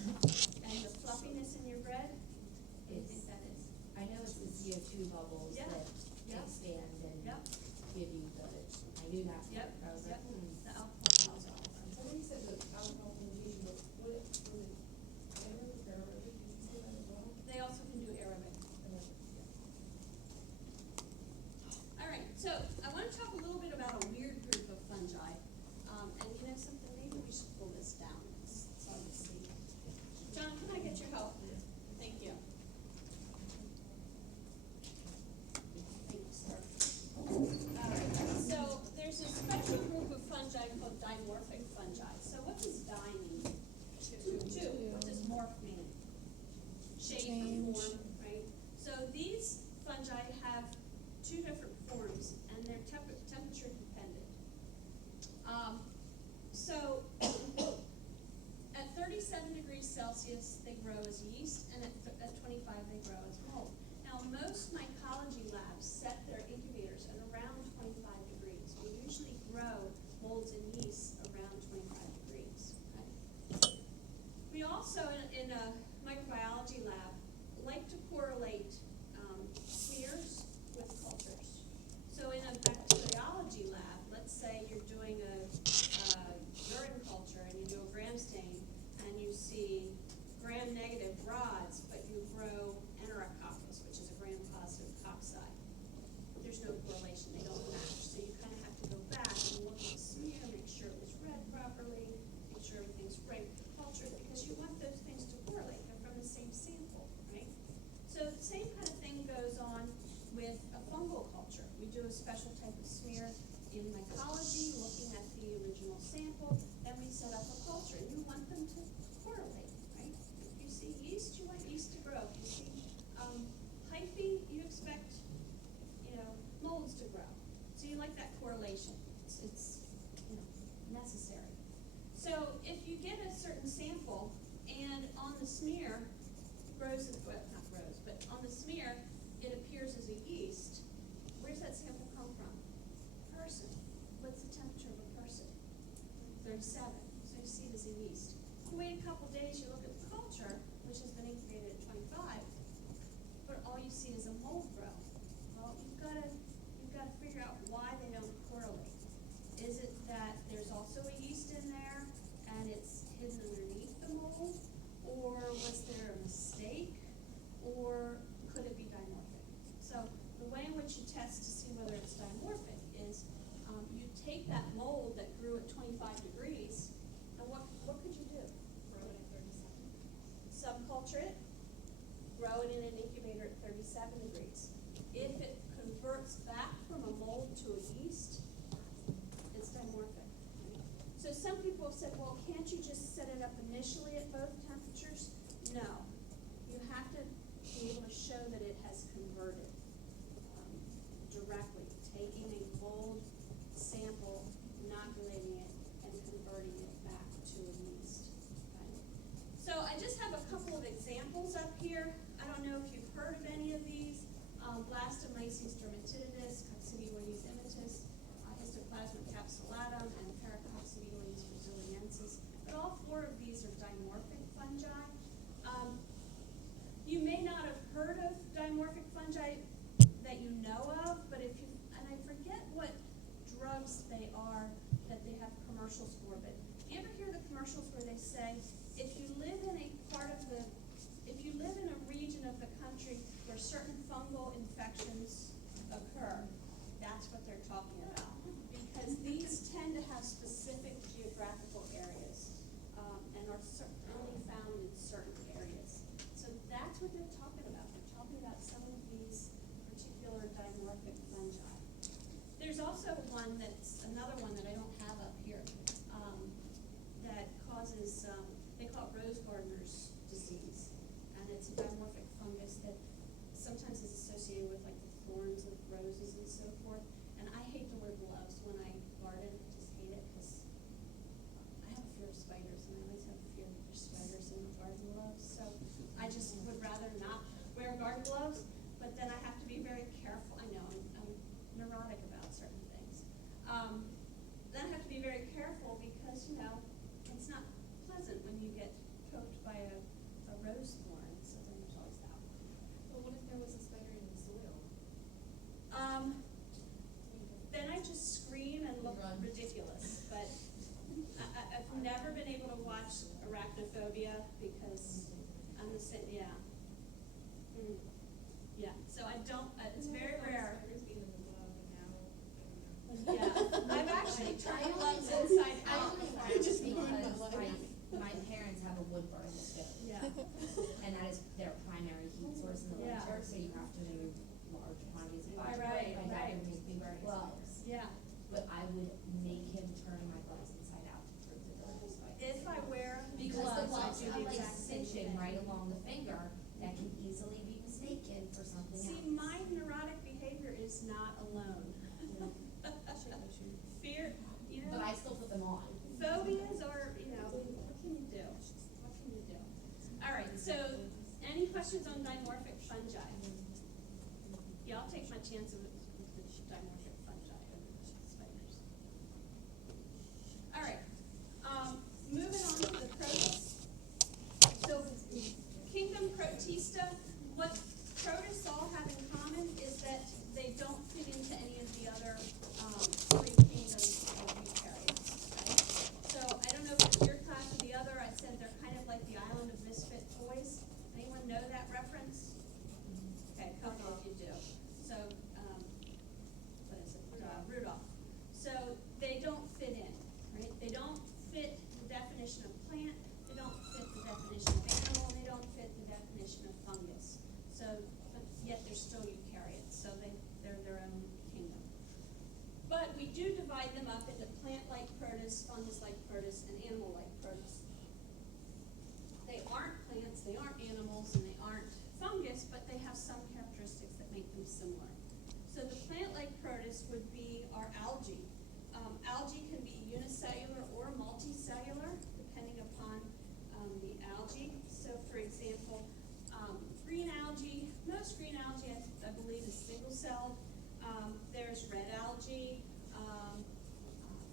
And the fluffiness in your bread, what do you think that is? I know it's the CO2 bubbles Yeah. that Yep. expand and Yep. give you the, I knew that. Yep. I was Yep. like, The alcohol is all. I know you said the alcohol fermentation, but what, was it anaerobic or aerobic, did you say that as well? They also can do aerobic. All right, so I want to talk a little bit about a weird group of fungi. And you know something, maybe we should pull this down. It's hard to see. John, can I get your help? Thank you. Thank you, sir. All right, so there's a special group of fungi called dimorphic fungi. So what does di mean? Two. What does morph mean? Shape or Change. form, right? So these fungi have two different forms, and they're temperature dependent. So at 37 degrees Celsius, they grow as yeast, and at 25, they grow as mold. Now, most mycology labs set their incubators at around 25 degrees. We usually grow molds and yeasts around 25 degrees. Okay? We also, in a microbiology lab, like to correlate smears with cultures. So in a bacteriology lab, let's say you're doing a urine culture and you do a gram stain and you see gram-negative rods, but you grow Enterococcus, which is a gram-positive cocci. There's no correlation, they don't match. So you kind of have to go back and look at the smear, make sure it was read properly, make sure everything's right with the culture, because you want those things to correlate. They're from the same sample, right? So the same kind of thing goes on with a fungal culture. We do a special type of smear in mycology, looking at the original sample, then we set up a culture. You want them to correlate, right? If you see yeast, you want yeast to grow. If you see hyphae, you expect, molds to grow. So you like that correlation. It's necessary. So if you get a certain sample and on the smear grows, well, not grows, but on the smear it appears as a yeast, where's that sample come from? Person. What's the temperature of a person? 37. So you see it as a yeast. You wait a couple days, you look at the culture, which has been incubated at 25, but all you see is a mold grow. Well, you've got to figure out why they don't correlate. Is it that there's also a yeast in there and it's hidden underneath the mold? Or was there a mistake? Or could it be dimorphic? So the way in which you test to see whether it's dimorphic is you take that mold that grew at 25 degrees, and what could you do? Grow it at 37. Subculture it, grow it in an incubator at 37 degrees. If it converts back from a mold to a yeast, it's dimorphic. So some people have said, well, can't you just set it up initially at both temperatures? No. You have to be able to show that it has converted directly, taking a mold sample, inoculating it, and converting it back to a yeast. Okay? So I just have a couple of examples up here. I don't know if you've heard of any of these. Blastomyces dermatitidis, Coccidioides immitis, Histoplasma capsulatum, and Paracoccidioides braziliensis. But all four of these are dimorphic fungi. gloves, but then I have to be very careful. I know, I'm neurotic about certain things. Then I have to be very careful because, you know, it's not pleasant when you get poked by a rose thorn, so then there's always that one. But what if there was a spider in the soil? Then I just scream and look Run. ridiculous, but I've never been able to watch Arachnophobia because I'm the same, yeah. Yeah, so I don't, it's very rare. Spiders being in the glove and now, Yeah, I've actually turned I gloves only- inside I out only before. laugh Just because ruined my life. my parents have a wood burning stove. Yeah, And that is their primary heat source in the Yeah. winter, so you have to remove large quantities of Right, fire. right, My dad right. would make me wear gloves, yeah. but I would make him turn my gloves inside out to prove that there was spiders. If I wear Because the gloves, I gloves do are the like exact same stitching thing. right along the finger that can easily be mistaken for something else. See, my neurotic behavior is not alone. Fear, you know. But I still put them on. Phobias are, you know, what can you do? What can you do? All right, so any questions on dimorphic fungi? Yeah, I'll take my chances with the dimorphic fungi over spiders. All right, moving on to the protists. So, kingdom Protista, what protists all have in common is that they don't fit into any of the other three kingdoms of eukaryotes, right? So I don't know if it's your class or the other, I said they're kind of like the island of misfit toys. Anyone know that reference? Okay, a couple of you do. So, what is it? Rudolph. So they don't fit in, right? They don't fit the definition of plant, they don't fit the definition of animal, they don't fit the definition of fungus. So, but yet they're still eukaryotes, so they're their own kingdom. But we do divide them up into plant-like protists, fungus-like protists, and animal-like protists. They aren't plants, they aren't animals, and they aren't fungus, but they have some characteristics that make them similar. So the plant-like protists would be our algae. Algae can be unicellular or multicellular, depending upon the algae. So for example, green algae, most green algae I believe is single-celled. There's red algae,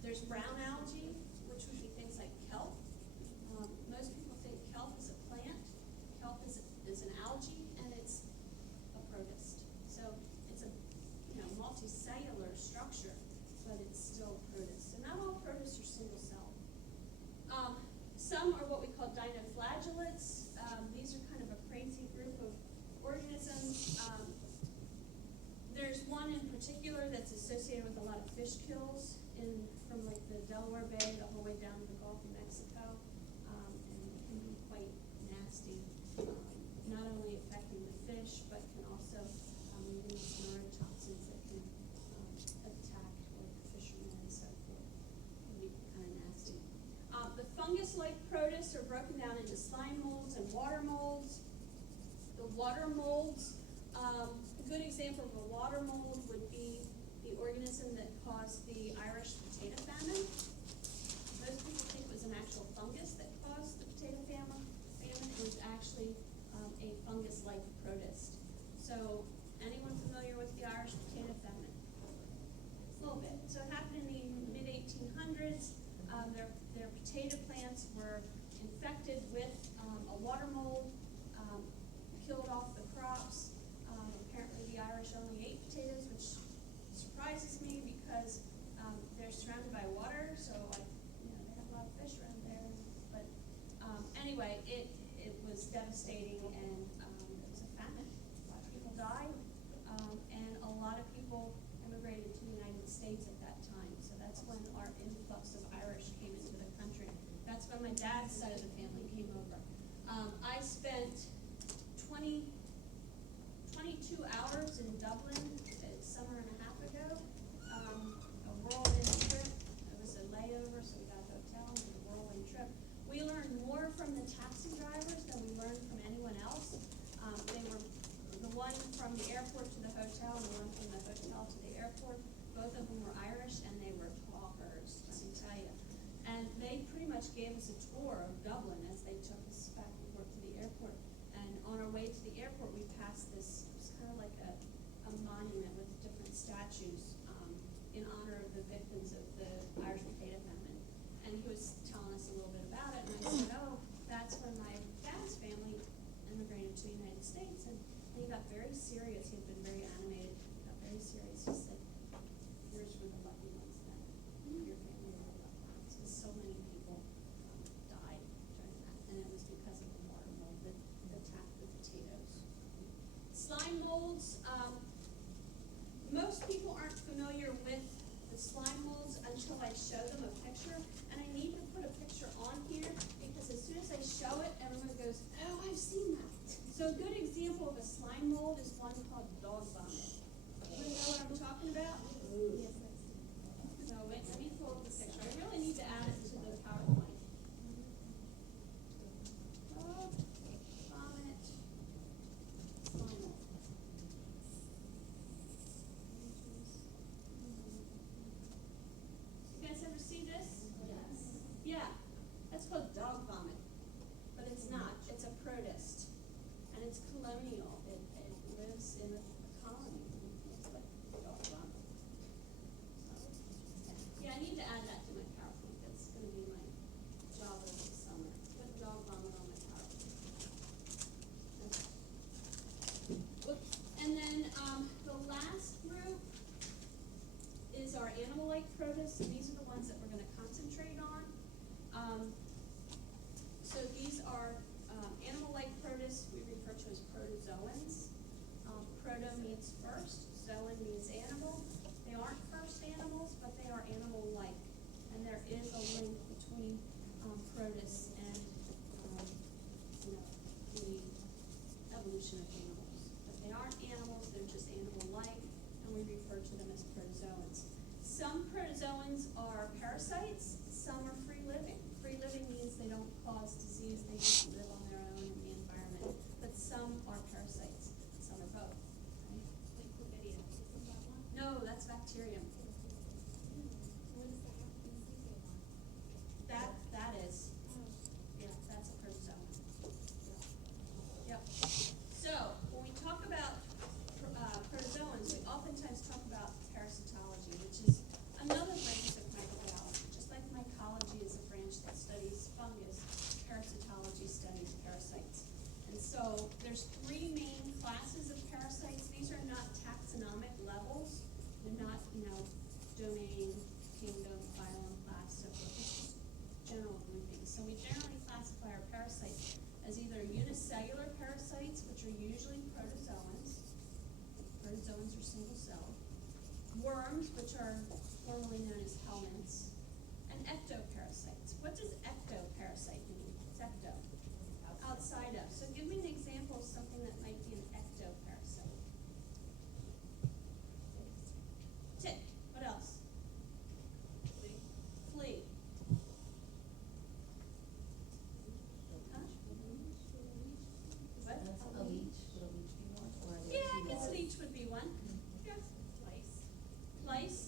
there's brown algae, which would be things like kelp. Most people think kelp is a plant. Kelp is an algae, and it's a protist. So it's a multicellular structure, but it's still a protist. So not all protists are single-celled. Some are what we call dinoflagellates. These are kind of a crazy group of organisms. There's one in particular that's associated with a lot of fish kills from like the Delaware Bay the whole way down to the Gulf of Mexico, and it can be quite nasty, not only affecting the fish, but can also release neurotoxins that can attack like fishermen and so forth. It can be kind of nasty. The fungus-like protists are broken down into slime molds and water molds. The water molds, a good example of a water mold would be the organism that caused the Irish potato famine. Most people think it was an actual fungus that caused the potato famine. It was actually a fungus-like protist. So, anyone familiar with the Irish potato famine? A little bit. So it happened in the mid-1800s. Their potato plants were infected with a water mold, killed off the crops. Apparently the Irish only ate potatoes, which surprises me because they're surrounded by water, so they have a lot of fish around there. But anyway, it was devastating, and it was a famine. A lot of people died, and a lot of people immigrated to the United States at that time. So that's when our influx of Irish came into the country. That's when my dad's side of the family came over. I spent 22 hours in Dublin a summer and a half ago, a whirlwind trip. statues, in honor of the victims of the Irish potato famine. And he was telling us a little bit about it, and I said, oh, that's when my dad's family immigrated to the United States, and he got very serious. He had been very animated. He got very serious. He said, yours were the lucky ones then. Your family were the lucky ones. Because so many people died during that, and it was because of the water mold that attacked the potatoes. Slime molds, most people aren't familiar with the slime molds until I show them a picture, and I need to put a picture on here because as soon as I show it, everyone goes, oh, I've seen that. So a good example of a slime mold is one called dog vomit. Anyone know what I'm talking about? Yes, So wait, let me pull up the picture. I really need to add it to the PowerPoint. Dog vomit slime mold. You guys ever see this? Yes. Yeah, that's called dog vomit, but it's not. It's a protist, and it's colonial. It lives in a colony. It's like dog vomit. So, yeah, I need to add that to my PowerPoint. That's going to be my job over the summer. Put dog vomit on my PowerPoint. Okay. Whoops. And then the last group is our animal-like protists, and these are the ones that we're going to concentrate on. So these are animal-like protists we refer to as protozoans. Proto means first, zoan means animal. They aren't first animals, but they are animal-like, and there is a link between protists and the evolution of animals. But they aren't animals; they're just animal-like, and we refer to them as protozoans. Some protozoans are parasites, some are free-living. Free-living means they don't cause disease, they just live on their own in the environment. But some are parasites, some are both. Right? Like chlamydia, isn't that one? No, that's bacterium. What does that have to do with the one? That is, Oh. yeah, that's a protozoan. Yep. So, when we talk about protozoans, we oftentimes talk about parasitology, which is another branch of microbiology. Just like mycology is a branch that studies fungus, parasitology studies parasites. And so there's three main classes of parasites. These are not taxonomic levels. They're not, domain, kingdom, phylum, class, so forth. It's just general groupings. So we generally classify our parasites as either unicellular parasites, which are usually protozoans. Protozoans are single-celled. Worms, which are formerly known as helminths, and ectoparasites. What does ectoparasite mean? It's ecto. Outside of. So give me an example of something that might be an ectoparasite. Tick. What else? Flea. Huh? What? That's a leech, would a leech be one, or are they Yeah, I two guess different? leech would be one. Yeah. Lice. Lice.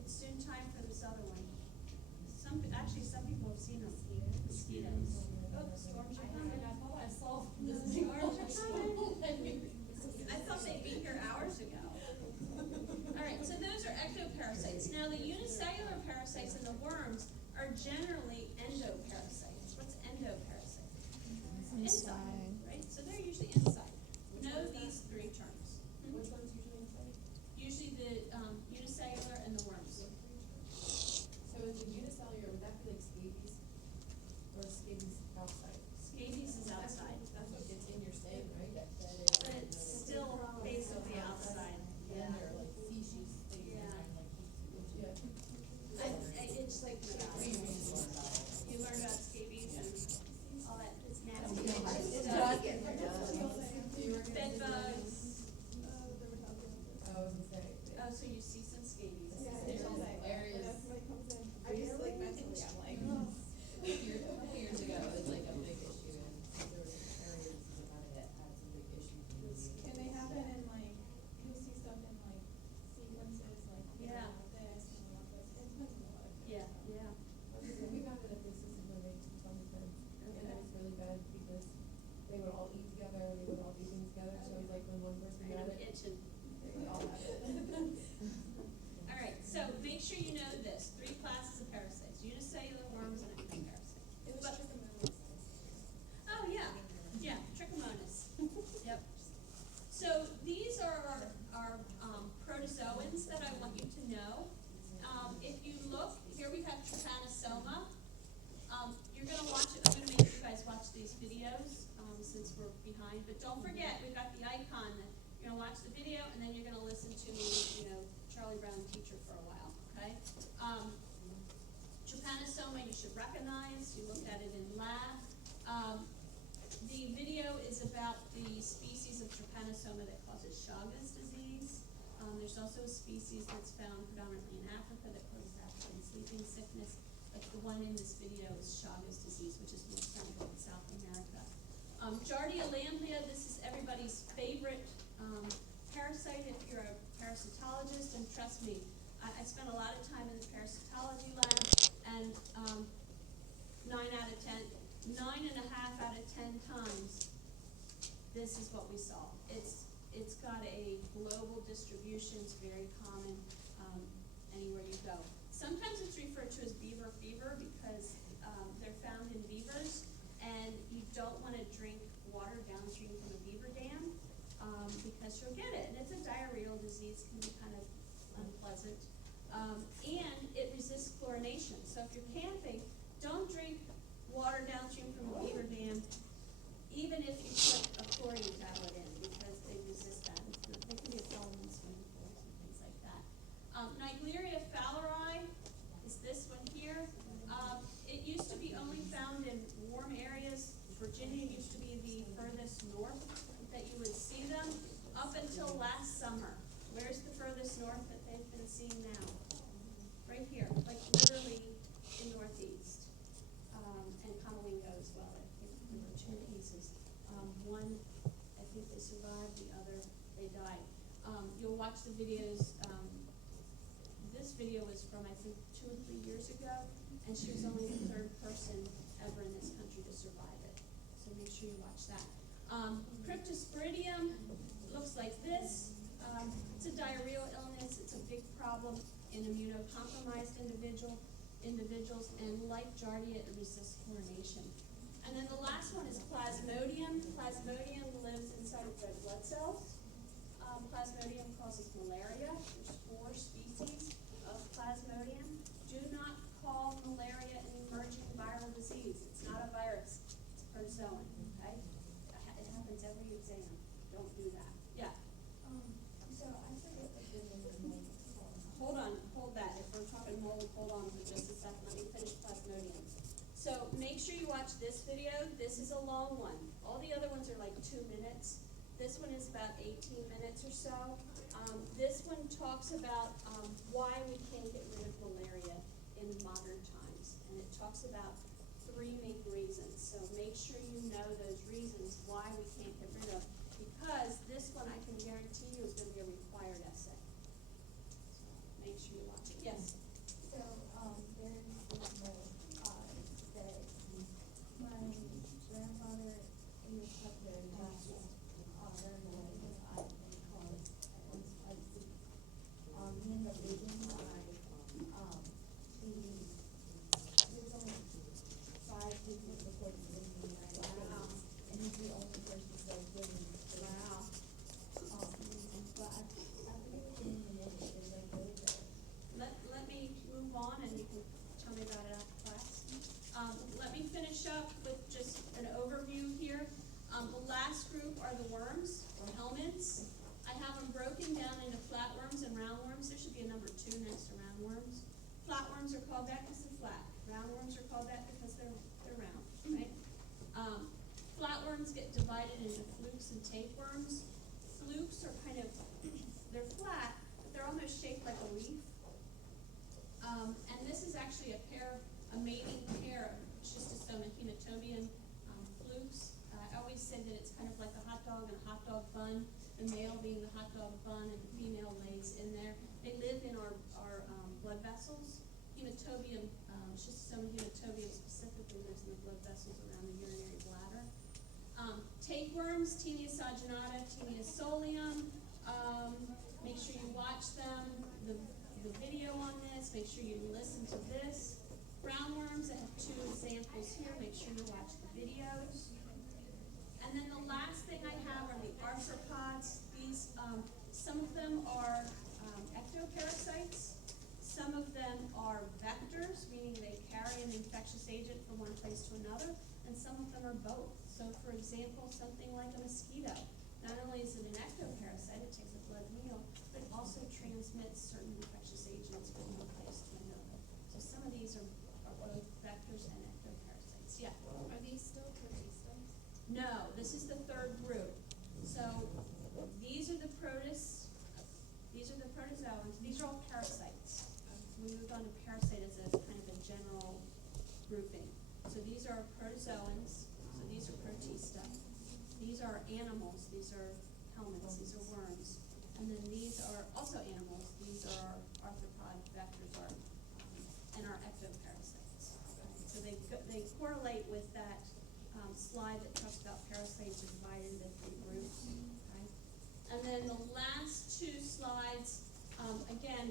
It's soon time for this other one. Some people have seen them. Mosquitoes. Oh, storms are coming. I thought I saw The this. storms are coming. I thought they'd be here hours ago. All right, so those are ectoparasites. Now, the unicellular parasites and the worms are generally endoparasites. What's endoparasite? Inside. Right? So they're usually inside. Know these three terms. Which one's usually inside? Usually the unicellular and the worms. So is the unicellular, would that be like scabies? Or is scabies outside? Scabies is outside, That's what it's in your stain, right? but it's still basically outside. Yeah. And they're like feces. Yeah. Yeah. It's like you learn about scabies and all that nasty stuff. mind, but don't forget, we've got the icon that you're gonna watch the video and then you're gonna listen to me, Charlie Brown teacher for a while, okay? Trypanosoma you should recognize, you looked at it in lab. The video is about the species of Trypanosoma that causes Chagas disease. There's also a species that's found predominantly in Africa that causes African sleeping sickness. But the one in this video is Chagas disease, which is more Central and South America. Giardia lamblia, this is everybody's favorite parasite if you're a parasitologist, and trust me, I spent a lot of time in the parasitology lab, and 9.5 out of 10 times, this is what we saw. It's got a global distribution, it's very common anywhere you go. Sometimes it's referred to as beaver fever because they're found in beavers, and you don't want to drink water downstream from a beaver dam because you'll get it. And it's a diarrheal disease, can be kind of unpleasant. And it resists chlorination. So if you're camping, don't drink water downstream from a beaver dam, even if you put a chlorine tablet in, because they resist that. They can be a problem in swimming pools and things like that. Naegleria fowleri is this one here. It used to be only found in warm areas. Virginia used to be the furthest north that you would see them up until last summer. Where's the furthest north that they've been seeing now? Right here, like literally in northeast. And Comalingo as well. I think there were 2 cases. One, I think they survived, the other, they died. You'll watch the videos. This video was from, I think, 2 or 3 years ago, and she was only the 3rd person ever in this country to survive it. So make sure you watch that. Cryptosporidium looks like this. It's a diarrheal illness. It's a big problem in immunocompromised individuals, and like Giardia, it resists chlorination. And then the last one is Plasmodium. Plasmodium lives inside of red blood cells. Plasmodium causes malaria. There's 4 species of Plasmodium. Do not call malaria an emerging viral disease. It's not a virus. It's a protozoan, okay? It happens every exam. Don't do that. Yeah. So I forget what the name of my Hold that. If we're talking mold, hold on for just a second. Let me finish Plasmodium. So make sure you watch this video. This is a long one. All the other ones are like 2 minutes. This one is about 18 minutes or so. This one talks about why we can't get rid of malaria in modern times. And it talks about 3 main reasons. So make sure you know those reasons why we can't get rid of. Because this one, I can guarantee you, is going to be a required essay. So make sure you watch it. Yes? So, there's this mold, that my grandfather used to have to use, learn because I've been called once spicy. He ended up losing his eye. There's only 5 people reported in the United States, and he's the only person that's living. Wow. But I forget what the name of it is, like really good. Let me move on and you can tell me about it after class. Let me finish up with just an overview here. The last group are the worms, or helminths. I have them broken down into flatworms and roundworms. There should be a number 2 next to roundworms. Flatworms are called that because they're flat. Roundworms are called that because they're round, right? Flatworms get divided into flukes and tapeworms. Flukes are kind of, they're flat, but they're almost shaped like a leaf. And this is actually a mating pair of Schistosoma hematobium flukes. I always say that it's kind of like a hot dog and a hot dog bun, the male being the hot dog bun and the female lays in there. They live in our blood vessels. Hematobium, Schistosoma hematobium specifically lives in the blood vessels around the urinary bladder. Tapeworms, Taenia saginata, Taenia solium. Make sure you watch them, the video on this. Make sure you listen to this. Roundworms, I have 2 examples here. Make sure you watch the videos. And then the last thing I have are the arthropods. These, some of them are ectoparasites. Some of them are vectors, meaning they carry an infectious agent from one place to another. And some of them are both. So for example, something like a mosquito transmits certain infectious agents from one place to another. So some of these are both vectors and ectoparasites. Yeah. Are these still protistas? No, this is the third group. So these are the these are the protozoans, these are all parasites. We moved on to parasite as a kind of a general grouping. So these are protozoans, so these are protista. These are animals, these are helminths, these are worms. And then these are also animals, these are arthropod vectors and are ectoparasites. So they correlate with that slide that talks about parasites are divided into 3 groups. Okay? And then the last 2 slides, again,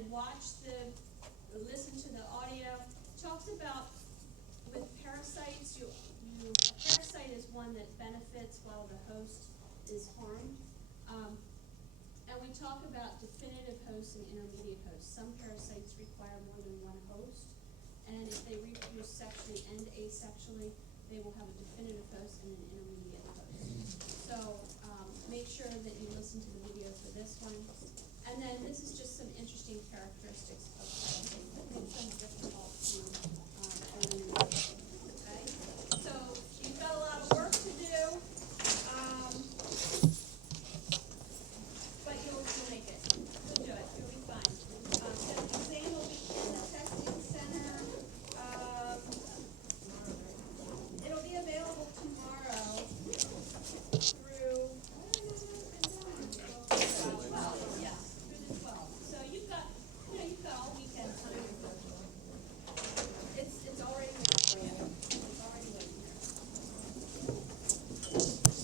listen to the audio. Talks about with parasites, a parasite is one that benefits while the host is harmed. And we talk about definitive hosts and intermediate hosts. Some parasites require more than one host, and if they reproduce sexually and asexually, they will have a definitive host and an intermediate host. So make sure that you listen to the video for this one. And then this is just some interesting characteristics of parasites that make them difficult to